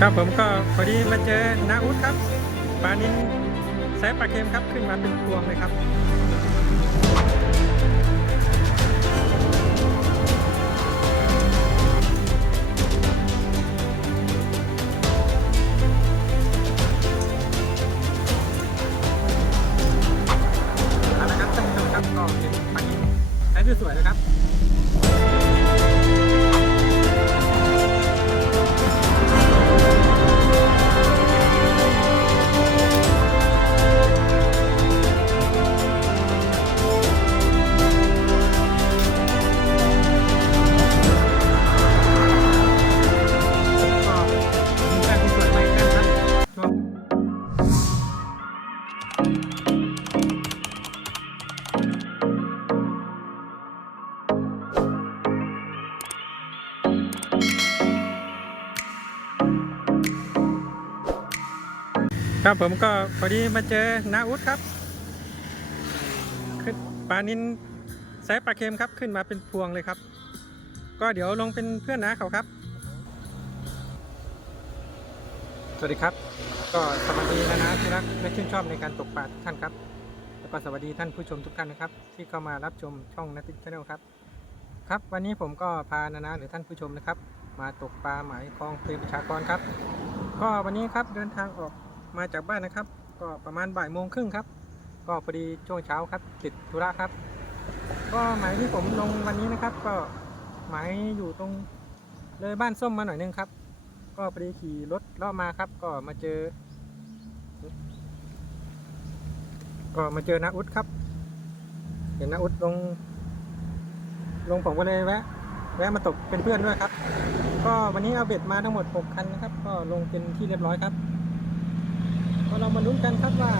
ครับผมก็พอดีมาเจอนาอุดครับปลานินไซส์ปลาเค็มครับขึ้นมาเป็นพวงเลยครับ ครับผมก็พอดีมาเจอนาอุดครับ ขึ้นปลานินไซส์ปลาเค็มครับขึ้นมาเป็นพวงเลยครับ ก็เดี๋ยวลงเป็นเพื่อนนาเขาครับ สวัสดีครับ ก็สวัสดีนะนะที่รักและชื่นชอบในการตกปลาทุกท่านครับ แล้วก็สวัสดีท่านผู้ชมทุกท่านนะครับ ที่เข้ามารับชมช่องนัติชแนลครับ ครับวันนี้ผมก็พานานะหรือท่านผู้ชมนะครับ มาตกปลาหมายคลองเปรมประชากรครับ ก็วันนี้ครับเดินทางออก มาจากบ้านนะครับ ก็ประมาณบ่ายโมงครึ่งครับ ก็พอดีช่วงเช้าครับติดธุระครับ ก็หมายที่ผมลงวันนี้นะครับ ก็หมายอยู่ตรงเลยบ้านส้มมาหน่อยนึงครับ ก็พอดีขี่รถเลาะมาครับ ก็มาเจอ ก็มาเจอนาอุดครับ เห็นนาอุดลง ลงผมก็เลยแวะ แวะมาตกเป็นเพื่อนด้วยครับ ก็วันนี้เอาเบ็ดมาทั้งหมด 6 คันนะครับ ก็ลงเป็นที่เรียบร้อยครับ ก็เรามาลุ้นกันครับว่า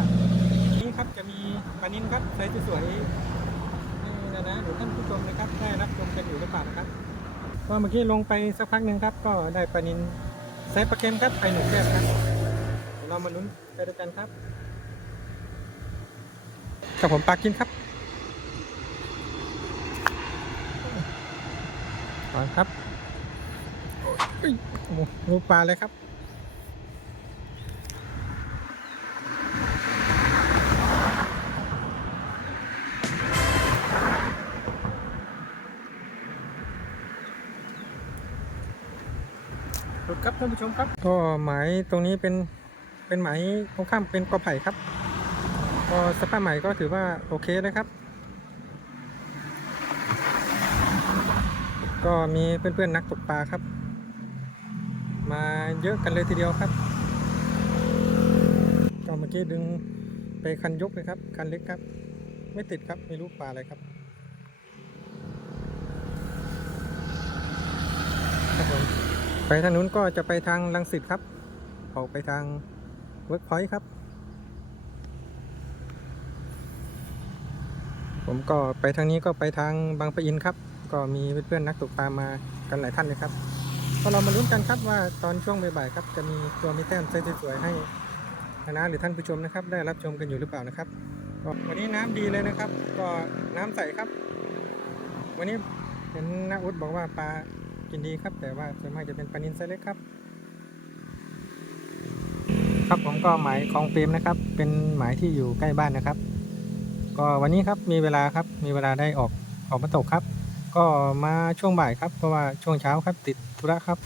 นี้ครับจะมีปลานินครับไซส์สวยๆให้นะนะหรือท่านผู้ชมนะครับได้รับชมกันอยู่หรือเปล่านะครับก็เมื่อกี้ลงไปสักพักหนึ่งครับ ก็ได้ปลานินไซส์ปลาเค็มครับไปหนึ่งแก้วครับเดี๋ยวเรามาลุ้นไปด้วยกันครับกับผมปลากินครับก่อนครับโอ้ยโอ้โหลูกปลาเลยครับ หลุดครับท่านผู้ชมครับ ก็หมายตรงนี้เป็นเป็นหมายตรงข้ามเป็นกอไผ่ครับก็สภาพหมายก็ถือว่าโอเคนะครับ ก็มีเพื่อนๆนักตกปลาครับ มาเยอะกันเลยทีเดียวครับก็เมื่อกี้ดึงไปคันยกเลยครับ คันเล็กครับ ไม่ติดครับไม่รู้ปลาอะไรครับผม ไปทางนู้นก็จะไปทางลังสิตครับ ออกไปทางเวิร์กพอยต์ครับ ผมก็ไปทางนี้ก็ไปทางบางปะอินครับ ก็มีเพื่อนๆนักตกปลามากันหลายท่านเลยครับก็เรามาลุ้นกันครับว่าตอนช่วงบ่ายๆครับจะมีตัวมีแต้มสวยๆให้นะหรือท่านผู้ชมนะครับ ได้รับชมกันอยู่หรือเปล่านะครับวันนี้น้ำดีเลยนะครับ ก็น้ำใสครับ วันนี้เห็นนาอุดบอกว่าปลา กินดีครับ แต่ว่าส่วนมากจะเป็นปลานินไซเล็กครับ ครับผมก็หมายของเฟรมนะครับ เป็นหมายที่อยู่ใกล้บ้านนะครับ ก็วันนี้ครับมีเวลาครับมีเวลาได้ออกออกมาตกครับ ก็มาช่วงบ่ายครับเพราะว่าช่วงเช้าครับติดธุระครับ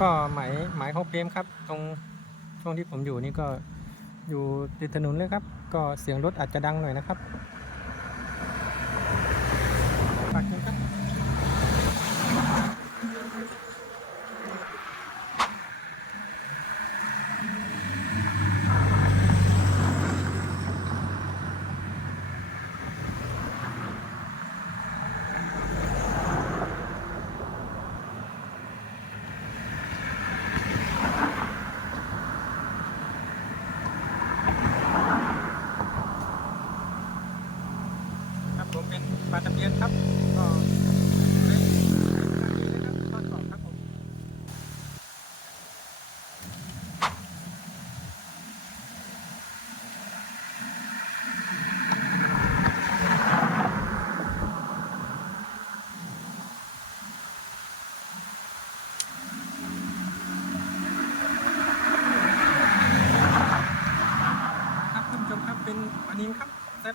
ก็หมายหมายของเพมครับ ตรงช่วงที่ผมอยู่นี่ก็อยู่ติดถนนเลยครับ ก็เสียงรถอาจจะดังหน่อยนะครับ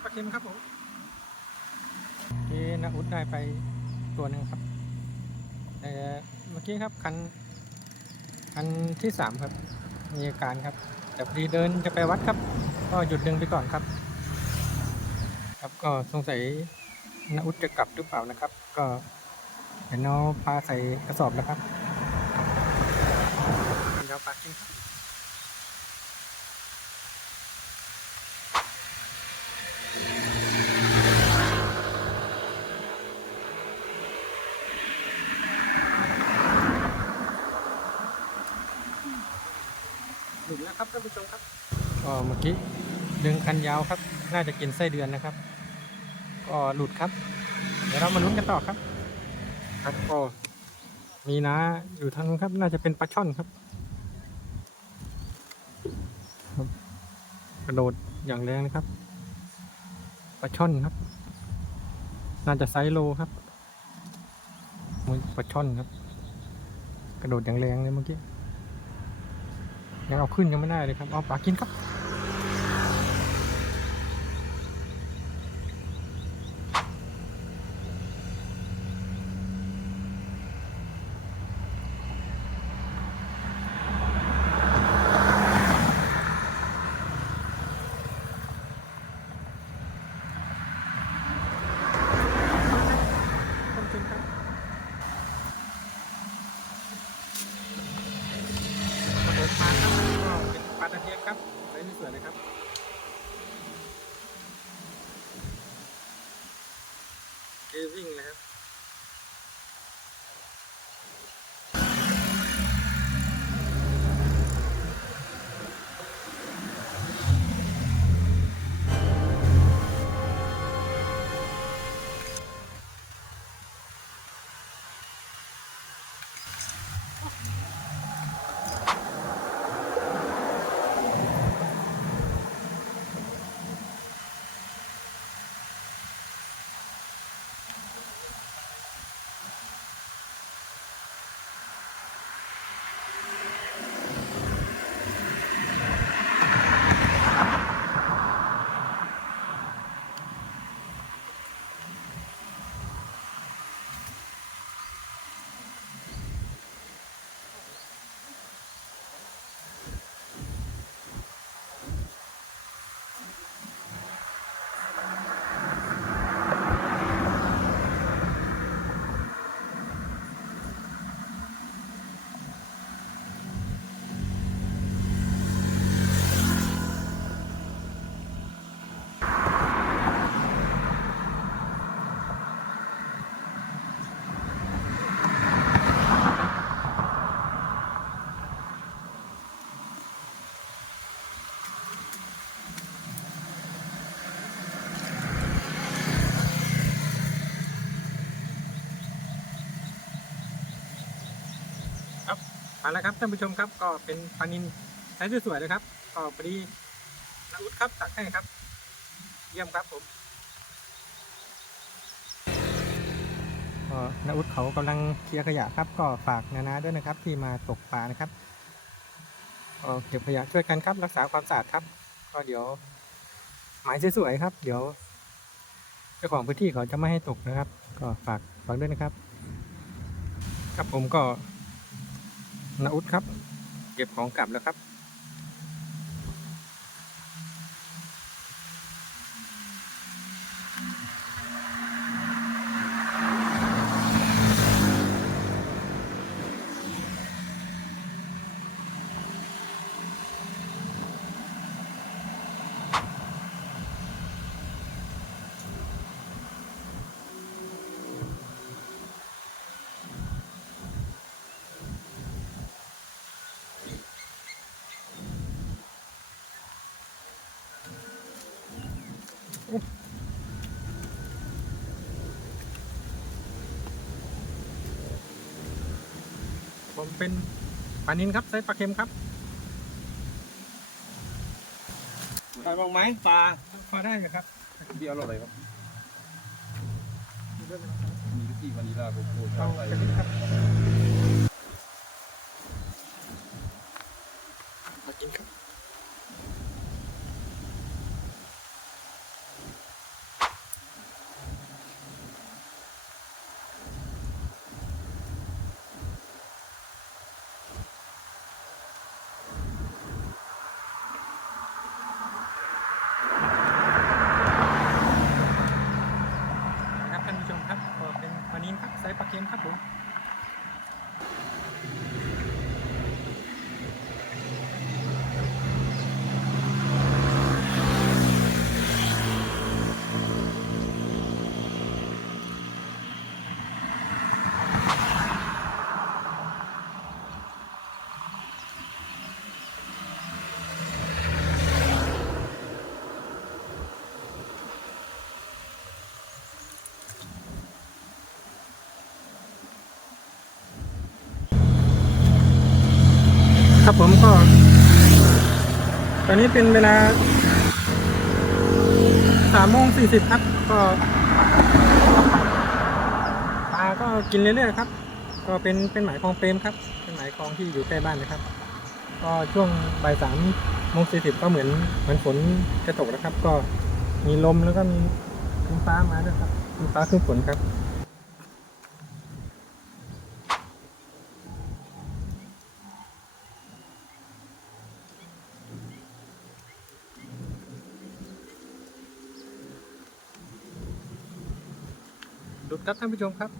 ปลาเค็มครับผมโอเคนะอุดได้ไปตัวหนึ่งครับแต่เมื่อกี้ครับคันคันที่สามครับ มีอาการครับ แต่พอดีเดินจะไปวัดครับ ก็หยุดดึงไปก่อนครับ ครับก็สงสัยนาอุดจะกลับหรือเปล่านะครับ ก็เดี๋ยวเราพาใส่กระสอบนะครับเดี๋ยวปลากิ้งครับ หลุดแล้ว ครับท่านผู้ชมครับก็เมื่อกี้ดึงคันยาวครับ น่าจะกินไส้เดือนนะครับ ก็หลุดครับ เดี๋ยวเรามาลุ้นกันต่อครับ ครับก็มีนะอยู่ทางนู้นครับ น่าจะเป็นปลาช่อนครับครับ กระโดดอย่างแรงนะครับปลาช่อนครับ น่าจะไซส์โลครับมันปลาช่อนครับ กระโดดอย่างแรงเลยเมื่อกี้ ยังเอาขึ้นยังไม่ได้เลยครับ เอาปลากินครับ มาแล้วครับท่านผู้ชมครับก็เป็นปลานินใช้สวยๆเลยครับ ก็พอดีนาอุดครับตักให้ครับ เยี่ยมครับผมก็นาอุดเขากำลังเคลียร์ขยะครับ ก็ฝากนานาด้วยนะครับ ที่มาตกปลานะครับก็เก็บขยะช่วยกันครับ รักษาความสะอาดครับ ก็เดี๋ยว หมายสวยๆครับ เดี๋ยวเจ้าของพื้นที่เขาจะไม่ให้ตกนะครับ ก็ฝากฝากด้วยนะครับ ครับผมก็ นาอุดครับ เก็บของกลับแล้วครับ ผมเป็นปลานินครับไซส์ปลาเค็มครับได้บ้างไหมปลาพอได้อยู่ครับเดียวอะไรครับเริ่มมีวิธีวานิลาโกโก้เอาใส่ไปเลยครับมากินครับ ผมก็ ตอนนี้เป็นเวลาสามโมงสี่สิบครับก็ปลาก็กินเรื่อยๆครับ ก็เป็นเป็นหมายคลองเปรมครับ เป็นหมายคลองที่อยู่ใกล้บ้านนะครับ ก็ช่วงบ่ายสามโมงสี่สิบก็เหมือนเหมือนฝนจะตกนะครับ ก็มีลมแล้วก็มีคุ้ฟ้ามาด้วยครับครึ้ฟ้าครึ้มฝนครับ ครับท่านผู้ชมครับ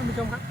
ดู นะค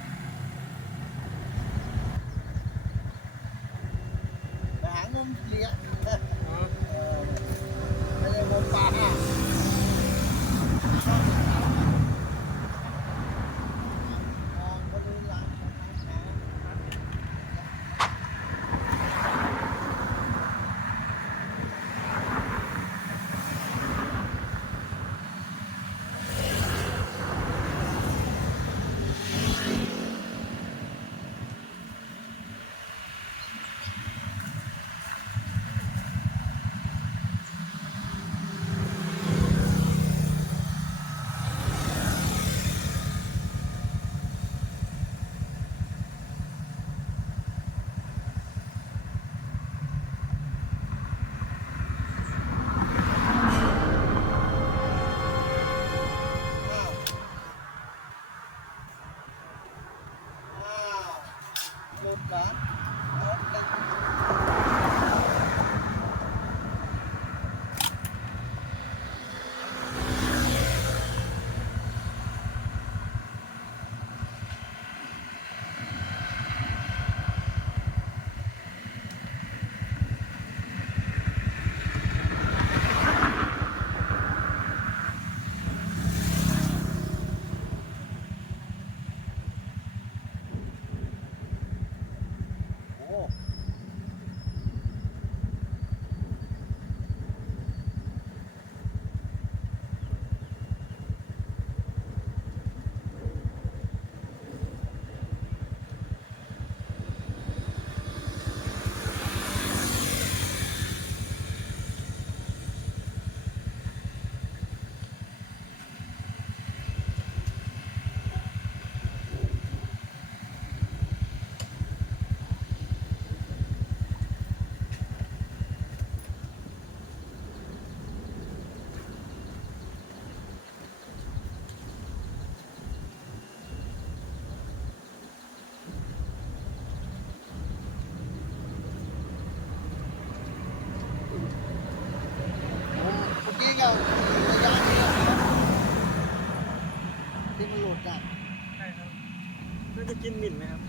กินหมิ่นนะครับ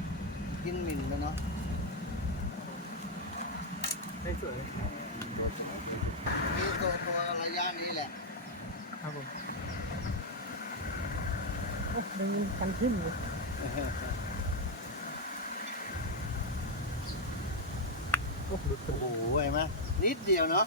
กินหมิ่นไปเนาะได้สวยนี่ตัวตัวระยะนี้แหละ ครับผมโอ้ดึงกันทิ่มเลยโอ้หลุดพอโอ้ดีโหเห็นไหมนิดเดียวเนาะ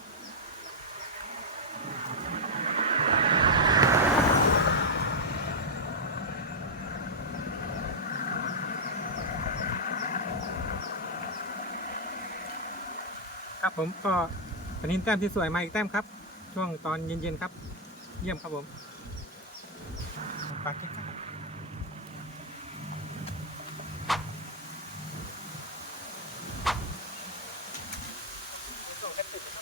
ผมก็ปนินแต้มที่สวยมาอีกแต้มครับ ช่วงตอนเย็นๆครับ เยี่ยมครับผมปักใกล้ๆ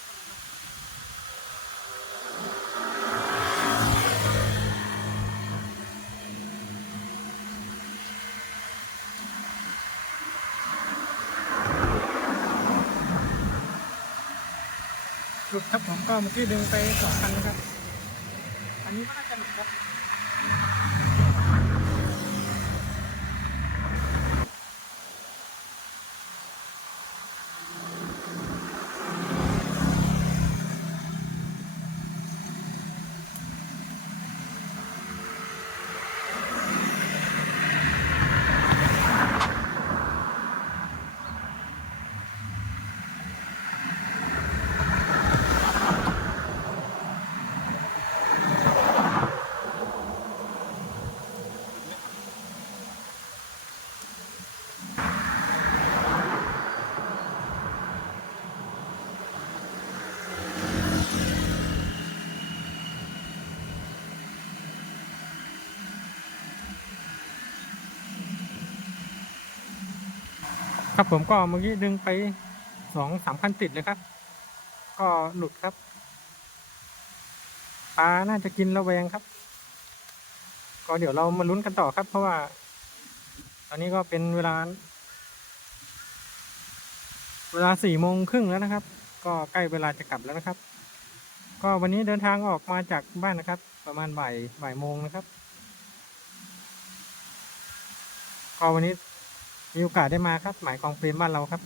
หลุดครับผมก็เมื่อกี้ดึงไปสองคันนะครับ อันนี้ก็ ผมก็เมื่อกี้ดึงไปสองสามคันติดเลยครับ ก็หลุดครับ ปลาน่าจะกินระแวงครับ ก็เดี๋ยวเรามาลุ้นกันต่อครับ เพราะว่า ตอนนี้ก็เป็นเวลา เวลาสี่โมงครึ่งแล้วนะครับ ก็ใกล้เวลาจะกลับแล้วนะครับ ก็วันนี้เดินทางออกมาจากบ้านนะครับ ประมาณบ่ายบ่ายโมงนะครับ ก็วันนี้ มีโอกาสได้มาครับ หมายกองเฟรมบ้านเราครับ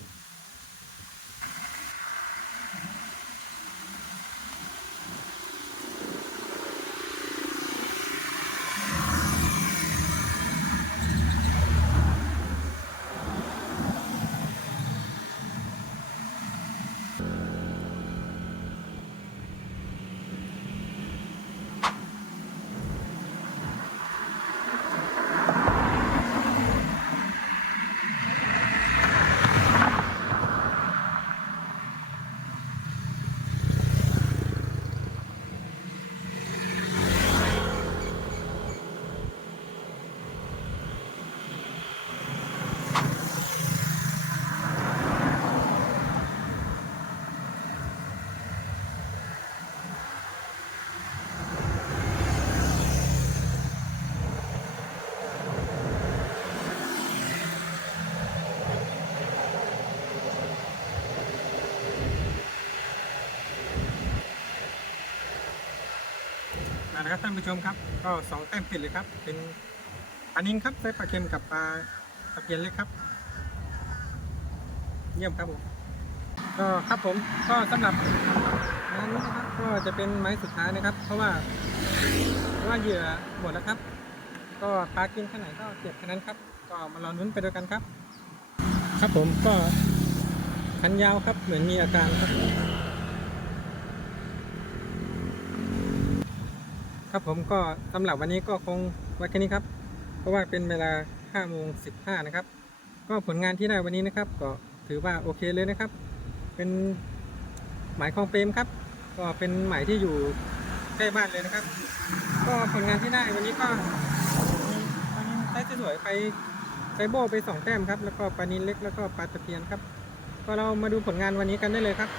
มาแล้วครับท่านผู้ชมครับ ก็สองแต้มติดเลยครับ เป็นปลานินครับไส้ปลาเค็มกับปลาตะเพียนเล็กครับ เยี่ยมครับผมก็ครับผมก็สำหรับนนี้นะครับก็จะเป็นไม้สุดท้ายนะครับ เพราะว่าเพราะว่าเหยื่อหมดแล้วครับ ก็ปลากินแค่ไหนก็เก็บแค่นั้นครับ ก็มารอลุ้นไปด้วยกันครับ ครับผมก็คันยาวครับเหมือนมีอาการครับ ครับผมก็สำหรับวันนี้ก็คงไว้แค่นี้ครับ เพราะว่าเป็นเวลา5โมง15 นะครับ ก็ผลงานที่ได้วันนี้นะครับ ก็ถือว่าโอเคเลยนะครับ เป็นหมายคลองเปรมครับ ก็เป็นหมายที่อยู่ใกล้บ้านเลยนะครับ ก็ผลงานที่ได้วันนี้ก็ปลานินไซส์สวยไปไปโบไปสองแต้มครับ แล้วก็ปลานินเล็กแล้วก็ปลาตะเพียนครับ ก็เรามาดูผลงานวันนี้กันได้เลยครับ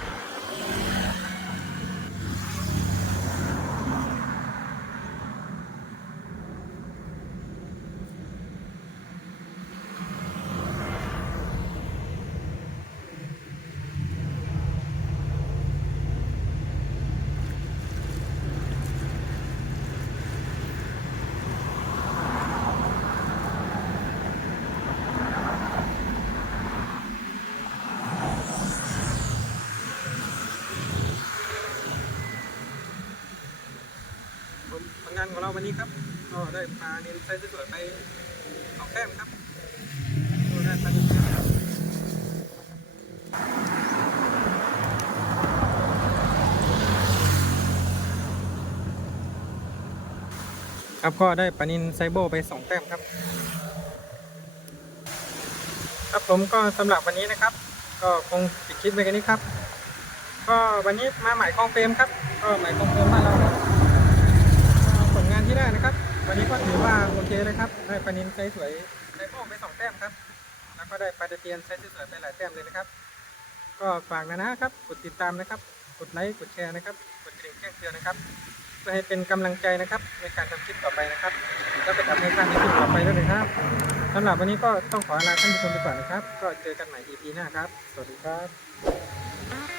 ผมผลงานของเรา วันนี้ครับก็ได้ปลาเนินไซส์สวยๆไปสองแต้มครับก็ได้ปลาเนินครับก็ได้ปลานินไซโบไปสองแต้มครับ ครับผมก็สำหรับวันนี้นะครับ ก็คงปิดคลิปไปกันนี้ครับ ก็วันนี้มาหมายกองเฟรมครับ ก็หมายกองเฟรมบ้านเราครับ ผลงานที่ ได้นะครับ วันนี้ก็ถือว่าโอเคเลยครับ ได้ปลานินไซส์สวยได้โป้งไปสองแต้มครับ แล้วก็ได้ปลาตะเพียนไซส์สวยไปหลายแต้มเลยนะครับ ก็ฝากนะนะครับ กดติดตามนะครับ กดไลค์ กดแชร์นะครับ กดกระดิ่งแจ้งเตือนนะครับ เพื่อให้เป็นกำลังใจนะครับ ในการทำคลิปต่อไปนะครับ แล้วไปทำให้ท่านในคลิปต่อไปด้วยนะครับสำหรับวันนี้ก็ต้องขอลาท่านผู้ชมไปก่อนนะครับ ก็เจอกันใหม่ EP หน้าครับ สวัสดีครับ